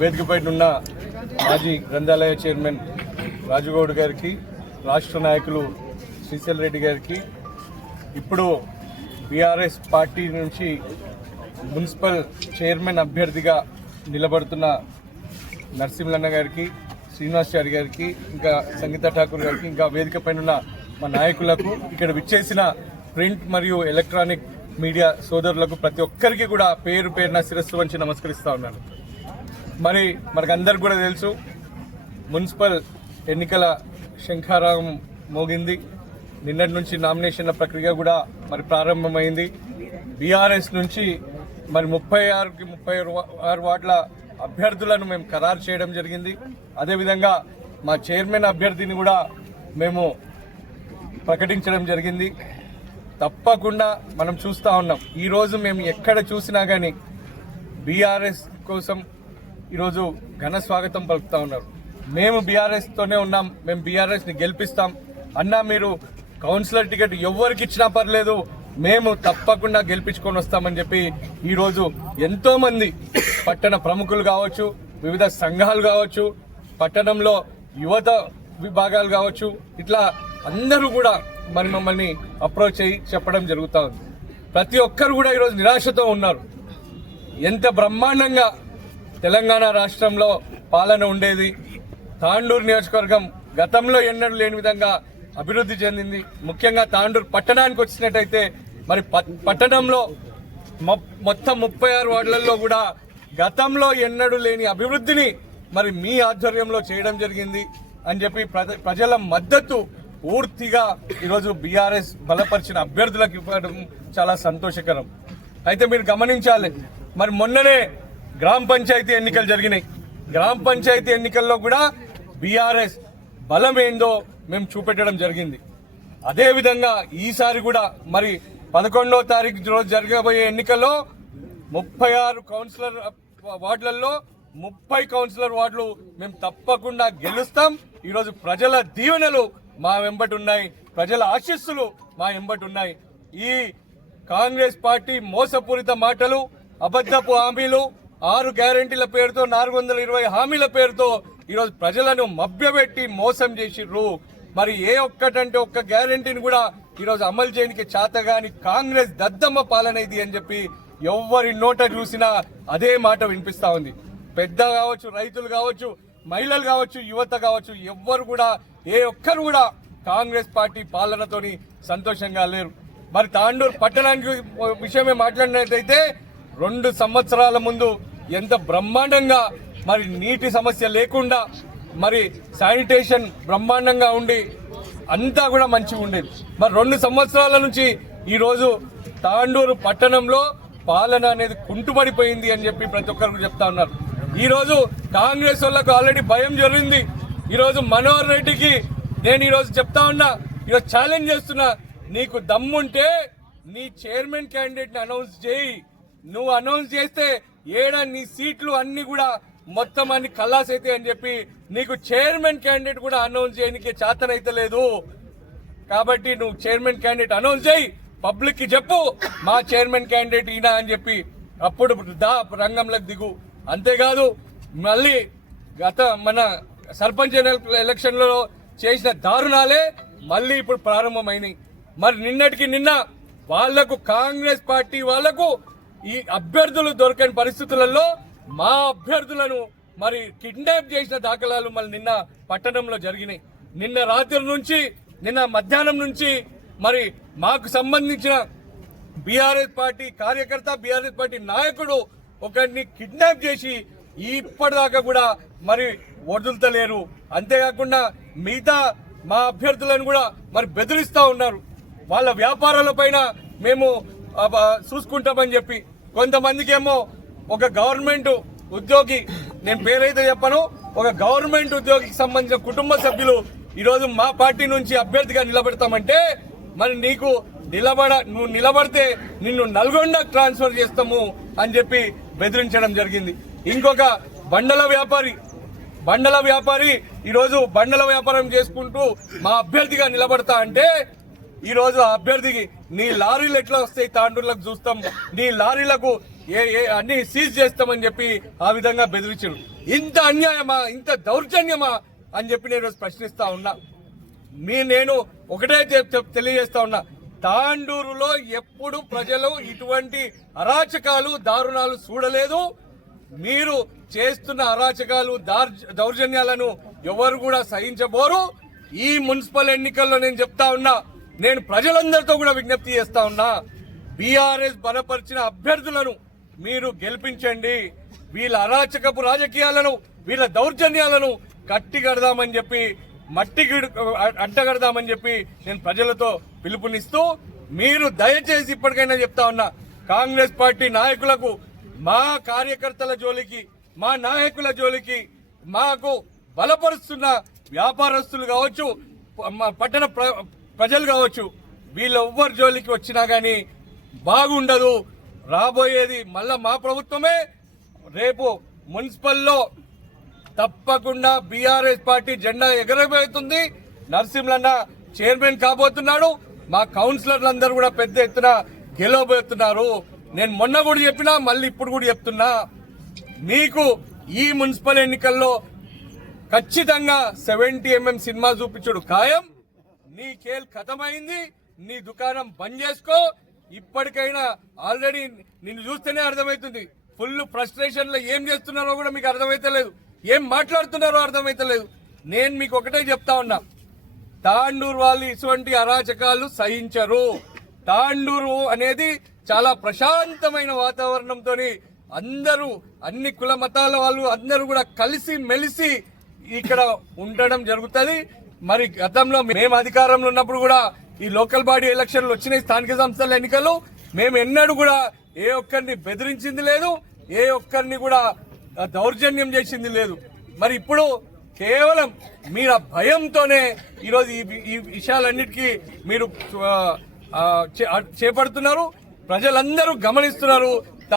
వేదికపై ఉన్న మాజీ గ్రంథాలయ చైర్మన్ రాజుగౌడ్ గారికి, రాష్ట్ర నాయకులు శ్రీశైల్ రెడ్డి గారికి, ఇప్పుడు బీఆర్ఎస్ పార్టీ నుంచి మున్సిపల్ చైర్మన్ అభ్యర్థిగా నిలబడుతున్న నరసింహన్న గారికి, శ్రీనివాసాచారి గారికి, ఇంకా సంగీత ఠాకూర్ గారికి, ఇంకా వేదికపై ఉన్న మా నాయకులకు, ఇక్కడ విచ్చేసిన ప్రింట్ మరియు ఎలక్ట్రానిక్ మీడియా సోదరులకు ప్రతి ఒక్కరికి కూడా పేరు పేరున శిరస్సు వంచి నమస్కరిస్తా ఉన్నాను. మనకందరికి కూడా తెలుసు, మున్సిపల్ ఎన్నికల శంఖారావం మోగింది. నిన్నటి నుంచి నామినేషన్ల ప్రక్రియ కూడా ప్రారంభమైంది. బీఆర్ఎస్ నుంచి 36కి 36 వార్డుల అభ్యర్థులను మేము ఖరారు చేయడం జరిగింది. అదేవిధంగా మా చైర్మన్ అభ్యర్థిని కూడా మేము ప్రకటించడం జరిగింది. తప్పకుండా మనం చూస్తూ ఉన్నాం, ఈరోజు మేము ఎక్కడ చూసినా కానీ బీఆర్ఎస్ కోసం ఈరోజు ఘన స్వాగతం పలుకుతూ ఉన్నారు. మేము బీఆర్ఎస్తోనే ఉన్నాం, మేము బీఆర్ఎస్ని గెలిపిస్తాం అన్నా, మీరు కౌన్సిలర్ టికెట్ ఎవరికి ఇచ్చినా పర్లేదు, మేము తప్పకుండా గెలిపించుకొని వస్తామని చెప్పి ఈరోజు ఎంతోమంది పట్టణ ప్రముఖులు కావచ్చు, వివిధ సంఘాలు కావచ్చు, పట్టణంలో యువత విభాగాలు కావచ్చు, ఇట్లా అందరూ కూడా మమ్మల్ని అప్రోచ్ అయ్యి చెప్పడం జరుగుతూ ఉంది. ప్రతి ఒక్కరు కూడా ఈరోజు నిరాశతో ఉన్నారు. ఎంత బ్రహ్మాండంగా తెలంగాణ రాష్ట్రంలో పాలన ఉండేది. తాండూరు నియోజకవర్గం గతంలో ఎన్నడూ లేని విధంగా అభివృద్ధి చెందింది. ముఖ్యంగా తాండూరు పట్టణానికి వచ్చినట్టయితే పట్టణంలో మొత్తం 36 వార్డులలో కూడా గతంలో ఎన్నడూ లేని అభివృద్ధిని మీ ఆధ్వర్యంలో చేయడం జరిగింది అని చెప్పి ప్రజల మద్దతు పూర్తిగా ఈరోజు బీఆర్ఎస్ బలపరిచిన అభ్యర్థులకు ఇవ్వడం చాలా సంతోషకరం. అయితే మీరు గమనించాలి, మొన్ననే గ్రామ పంచాయతీ ఎన్నికలు జరిగినాయి. గ్రామ పంచాయతీ ఎన్నికల్లో కూడా బీఆర్ఎస్ బలం ఏందో మేము చూపెట్టడం జరిగింది. అదేవిధంగా ఈసారి కూడా 11వ తారీఖు రోజు జరగబోయే ఎన్నికల్లో 36 కౌన్సిలర్ వార్డులలో 30 కౌన్సిలర్ వార్డులు మేము తప్పకుండా గెలుస్తాం. ఈరోజు ప్రజల దీవెనలు మా వెంబటి ఉన్నాయి, ప్రజల ఆశీస్సులు మా వెంబటి ఉన్నాయి. ఈ కాంగ్రెస్ పార్టీ మోసపూరిత మాటలు, అబద్ధపు హామీలు, 6 గ్యారెంటీల పేరుతో 420 హామీల పేరుతో ఈరోజు ప్రజలను మభ్యపెట్టి మోసం చేసిర్రు. ఏ ఒక్క గ్యారెంటీని కూడా ఈరోజు అమలు చేయడానికి చేతగాని కాంగ్రెస్ దద్దమ్మ పాలన ఇది అని చెప్పి ఎవరి నోట చూసినా అదే మాట వినిపిస్తా ఉంది. పెద్ద కావచ్చు, రైతులు కావచ్చు, మహిళలు కావచ్చు, యువత కావచ్చు, ఎవ్వరు కూడా ఒక్కరు కూడా కాంగ్రెస్ పార్టీ పాలనతోని సంతోషంగా లేరు. తాండూరు పట్టణానికి విషయమే మాట్లాడినట్లయితే 2 సంవత్సరాల ముందు ఎంత బ్రహ్మాండంగా నీటి సమస్య లేకుండా శానిటేషన్ బ్రహ్మాండంగా ఉండి అంతా కూడా మంచిగా ఉండేది. 2 సంవత్సరాల నుంచి ఈరోజు తాండూరు పట్టణంలో పాలన అనేది కుంటుపడిపోయింది అని చెప్పి ప్రతి ఒక్కరు చెప్తా ఉన్నారు. ఈరోజు కాంగ్రెస్ వాళ్ళకు ఆల్రెడీ భయం జరిగింది. ఈరోజు మనోహర్ రెడ్డికి నేను ఈరోజు చెప్తా ఉన్నా, ఈరోజు ఛాలెంజ్ చేస్తున్నా, నీకు దమ్ముంటే నీ చైర్మన్ క్యాండిడేట్ ని అనౌన్స్ చేయి. నువ్వు అనౌన్స్ చేస్తే నీ సీట్లు అన్ని కూడా మొత్తం అన్ని ఖల్లాస్ అయితే అని చెప్పి నీకు చైర్మన్ క్యాండిడేట్ కూడా అనౌన్స్ చేయడానికి చేతనైతే లేదు. కాబట్టి నువ్వు చైర్మన్ క్యాండిడేట్ అనౌన్స్ చేయి, పబ్లిక్ కి చెప్పు మా చైర్మన్ క్యాండిడేట్ ఈయన అని చెప్పి, అప్పుడు రంగంలోకి దిగు. అంతేకాదు మన సర్పంచ్ ఎలక్షన్లలో చేసిన దారుణాలే మళ్ళీ ఇప్పుడు ప్రారంభమైనాయి. నిన్నటికి నిన్న వాళ్లకు కాంగ్రెస్ పార్టీ వాళ్లకు ఈ అభ్యర్థులు దొరకని పరిస్థితులలో మా అభ్యర్థులను కిడ్నాప్ చేసిన దాఖలాలు నిన్న పట్టణంలో జరిగినాయి. నిన్న రాత్రి నుంచి, నిన్న మధ్యాహ్నం నుంచి మాకు సంబంధించిన బీఆర్ఎస్ పార్టీ కార్యకర్త, బీఆర్ఎస్ పార్టీ నాయకుడు ఒకరిని కిడ్నాప్ చేసి ఇప్పటిదాకా కూడా వదులుతలేరు. అంతేకాకుండా మిగతా మా అభ్యర్థులను కూడా బెదిరిస్తా ఉన్నారు. వాళ్ళ వ్యాపారాల పైన మేము చూసుకుంటామని చెప్పి, కొంతమందికి ఏమో ఒక గవర్నమెంట్ ఉద్యోగి, నేను పేరైతే చెప్పను, ఒక గవర్నమెంట్ ఉద్యోగికి సంబంధించిన కుటుంబ సభ్యులు ఈరోజు మా పార్టీ నుంచి అభ్యర్థిగా నిలబెడతామంటే నువ్వు నిలబడితే నిన్ను నల్గొండకు ట్రాన్స్ఫర్ చేస్తాము అని చెప్పి బెదిరించడం జరిగింది. ఇంకొక బండల వ్యాపారి ఈరోజు బండల వ్యాపారం చేసుకుంటూ మా అభ్యర్థిగా నిలబడతా అంటే ఈరోజు ఆ అభ్యర్థికి నీ లారీలు ఎట్లా వస్తాయి తాండూరులకు చూస్తాం, నీ లారీలకు అన్ని సీజ్ చేస్తామని చెప్పి ఆ విధంగా బెదిరించారు. ఇంత అన్యాయమా, ఇంత దౌర్జన్యమా అని చెప్పి నేను ప్రశ్నిస్తా ఉన్నా. నేను ఒకటే తెలియజేస్తా ఉన్నా, తాండూరులో ఎప్పుడు ప్రజలు ఇటువంటి అరాచకాలు దారుణాలు చూడలేదు. మీరు చేస్తున్న అరాచకాలు దౌర్జన్యాలను ఎవరు కూడా సహించబోరు. ఈ మున్సిపల్ ఎన్నికల్లో నేను చెప్తా ఉన్నా, నేను ప్రజలందరితో కూడా విజ్ఞప్తి చేస్తా ఉన్నా, బీఆర్ఎస్ బలపరిచిన అభ్యర్థులను మీరు గెలిపించండి. వీళ్ళ అరాచకపు రాజకీయాలను, వీళ్ళ దౌర్జన్యాలను కట్టిగడదామని చెప్పి, అంటగడదామని చెప్పి నేను ప్రజలతో పిలుపునిస్తూ, మీరు దయచేసి ఇప్పటికైనా చెప్తా ఉన్నా, కాంగ్రెస్ పార్టీ నాయకులకు, మా కార్యకర్తల జోలికి, మా నాయకుల జోలికి, మాకు బలపరుస్తున్న వ్యాపారస్తులు కావచ్చు, పట్టణ ప్రజలు కావచ్చు, వీళ్ళెవ్వరి జోలికి వచ్చినా గానీ బాగుండదు. రాబోయేది మళ్ళా మా ప్రభుత్వమే. రేపు మున్సిపల్లో తప్పకుండా బీఆర్ఎస్ పార్టీ జెండా ఎగరబోతుంది. నరసింహన్న చైర్మన్ కాబోతున్నాడు. మా కౌన్సిలర్లందరూ కూడా పెద్ద ఎత్తున గెలవబోతున్నారు. నేను మొన్న కూడా చెప్పినా, మళ్ళీ ఇప్పుడు కూడా చెప్తున్నా, మీకు ఈ మున్సిపల్ ఎన్నికల్లో ఖచ్చితంగా 70mm సినిమా చూపించుడు ఖాయం. నీ కేల్ ఖతమైంది, నీ దుకాణం బంద్ చేసుకో. ఇప్పటికైనా ఆల్రెడీ నిన్ను చూస్తేనే అర్థమవుతుంది, ఫుల్ ఫ్రస్ట్రేషన్ లో ఏం చేస్తున్నారో కూడా మీకు అర్థమైతలేదు, ఏం మాట్లాడుతున్నారో అర్థమైతలేదు. నేను మీకు ఒకటే చెప్తా ఉన్నా, తాండూరు వాళ్ళు ఇటువంటి అరాచకాలు సహించరు. తాండూరు అనేది చాలా ప్రశాంతమైన వాతావరణంతో అందరూ, అన్ని కుల మతాల వాళ్ళు అందరూ కూడా కలిసి మెలిసి ఇక్కడ ఉండడం జరుగుతుంది. మరి గతంలో మేము అధికారంలో ఉన్నప్పుడు కూడా ఈ లోకల్ బాడీ ఎలక్షన్లు వచ్చినాయి, స్థానిక సంస్థల ఎన్నికలు, మేము ఎన్నడూ కూడా ఏ ఒక్కరిని బెదిరించింది లేదు, ఏ ఒక్కరిని కూడా దౌర్జన్యం చేసింది లేదు. మరి ఇప్పుడు కేవలం మీరు భయంతోనే ఈరోజు ఈ విషయాలన్నిటికీ మీరు చేపడుతున్నారు. ప్రజలందరూ గమనిస్తున్నారు.